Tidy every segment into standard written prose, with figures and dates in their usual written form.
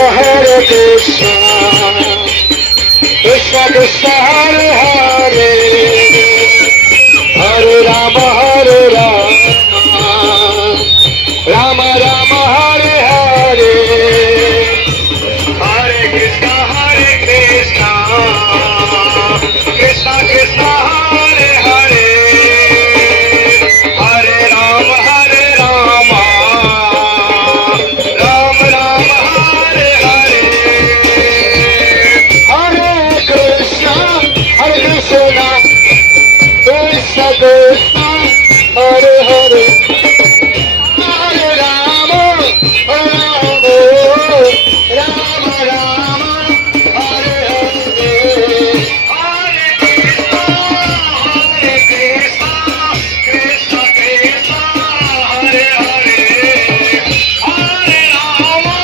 Hare Krishna, Krishna Krishna Hare Hare, Hare Rama Hare Rama, Rama Rama Hare Hare, Hare Krishna Krishna Krishna Hare Hare, Hare Rama Hare Rama, Rama Rama Hare Hare, Hare Krishna Krishna Krishna Hare Hare, Hare Rama Rama Rama Rama Hare Hare, Hare Krishna Krishna Krishna Hare Hare, Hare Rama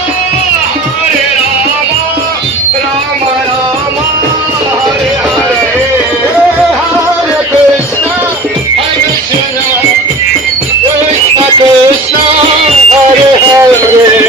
Rama Rama Hare Hare, Hare Krishna Krishna Krishna Hare Hare.